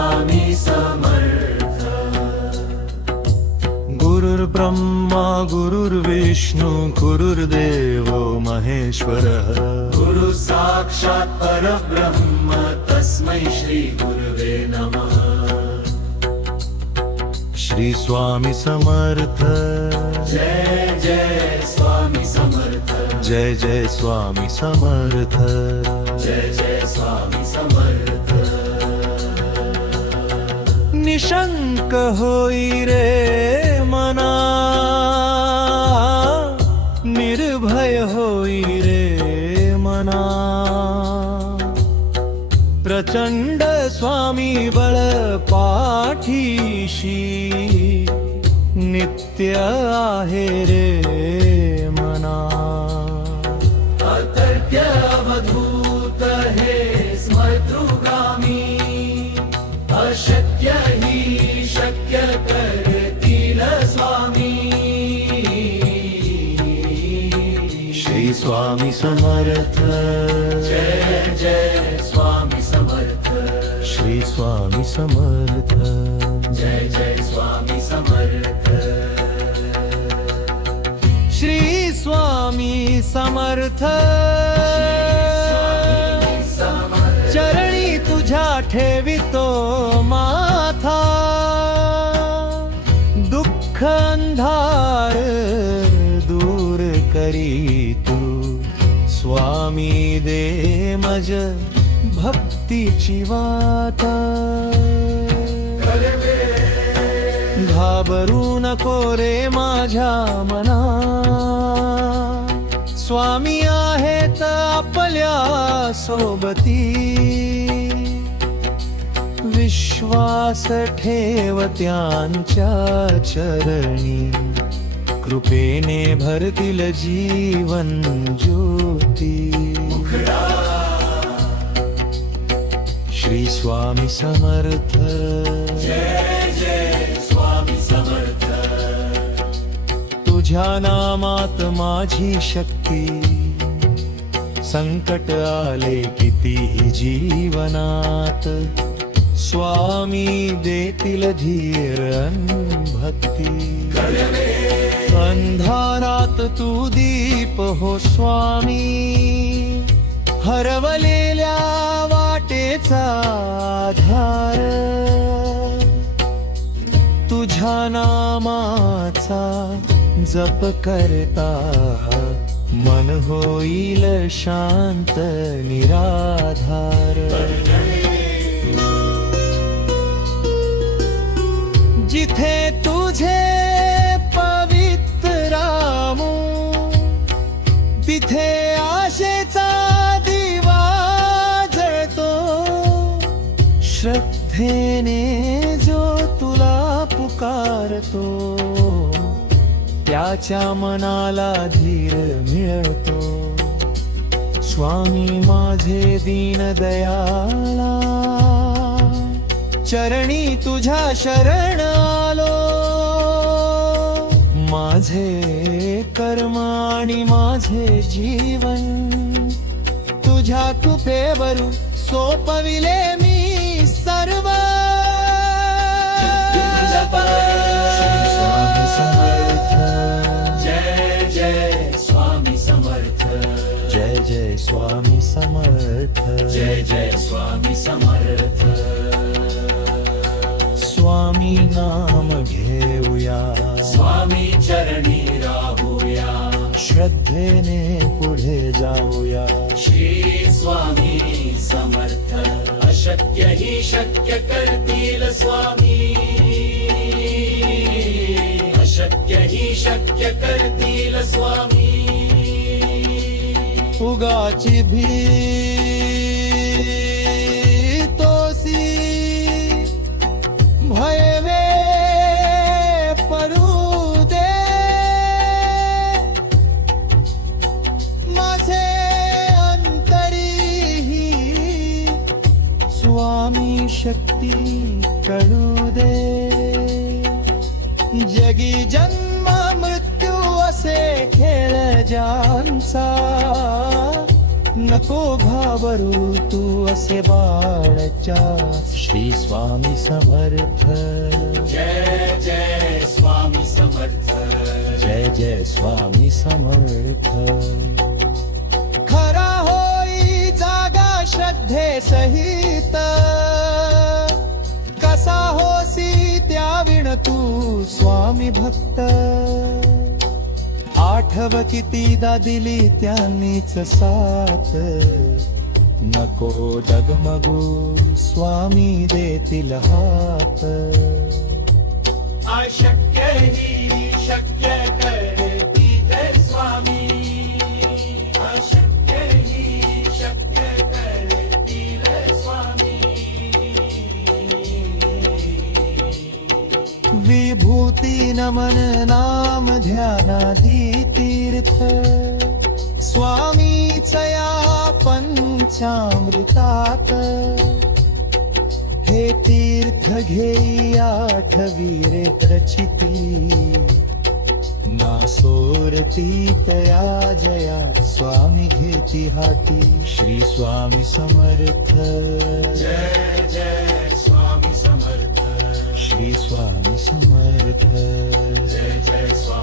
स्वामी समर्थ। गुरुर्ब्रह्मा गुरुर्विष्णू गुरुर्देवो महेश्वरः। गुरु साक्षात् परब्रह्म तस्मै श्री गुरुवे नमः। श्री स्वामी समर्थ। जय जय स्वामी समर्थ। जय जय स्वामी समर्थ। जय जय स्वामी समर्थ। निशंक होई रे मना, निर्भय होई रे मना। प्रचंड स्वामी बळ पाठीशी, नित्य आहे रे मना। अतर्क्य अवधूत हे स्मर्तृगामी, अशक्य ही शक्य करतील स्वामी। श्री स्वामी समर्थ। जय जय स्वामी समर्थ। श्री स्वामी समर्थ। जय जय स्वामी समर्थ। श्री स्वामी समर्थ। चरणी तुझ्या ठेवितो माथा, दुःख अंधार दूर करी तू। स्वामी दे मज भक्तीची वाता। घाबरू नको रे माझ्या मना, स्वामी आहेत आपल्या सोबती। विश्वास ठेव त्यांच्या चरणी, कृपेने भरतील जीवन ज्योती। श्री स्वामी समर्थ। जय जय स्वामी समर्थ। तुझ्या नामात माझी शक्ती, संकट आले कितीही जीवनात। स्वामी देतील धीर अन भक्ती। अंधारात तू दीप हो स्वामी, हरवलेल्या वाटेचा आधार। तुझ्या नामाचा जप करता, मन होईल शांत निराधार। जिथे तुझे पवित्र रामू, तिथे आशेचा दिवा जळतो। श्रद्धेने जो तुला पुकारतो, त्याच्या मनाला धीर मिळतो। स्वामी माझे दीन दयाला, चरणी तुझ्या शरण आलो। माझे कर्म आणि माझे जीवन, तुझ्या कृपेवरून सोपविले मी सर्व। स्वामी समर्थ। जय जय स्वामी समर्थ। जय जय स्वामी समर्थ। जय जय स्वामी समर्थ। स्वामी नाम घेऊया, स्वामी चरणी राहूया। श्रद्धेने पुढे जाऊया। श्री स्वामी समर्थ। अशक्य ही शक्य करतील स्वामी, अशक्य ही शक्य करतील स्वामी। उगाची भीतोसी, भयवे पडू दे। माझे अंतरीही स्वामी शक्ती कळू दे। जगी जन्म मृत्यू असे खेळ ज्यांचा, नको घाबरू तू असे बाळच्या श्री स्वामी समर्थ जय जय स्वामी समर्थ जय जय स्वामी समर्थ खरा होई जागा श्रद्धे सहित कसा होसी त्याविण तू स्वामी भक्त आठव कितीदा दिली त्यांनीच साथ नको डगमगू स्वामी देतील हात अशक्य ही शक्य करतील स्वामी अशक्य ही शक्य करतील स्वामी विभूती नमन नाम ध्यानादी तीर्थ स्वामीचया पंचामृतात हे तीर्थ घेई आठवी रे प्रचिती नासोरती तया जया स्वामी घेती हाती श्री स्वामी समर्थ जय जय स्वामी समर्थ श्री स्वामी समर्थ जय जय स्वामी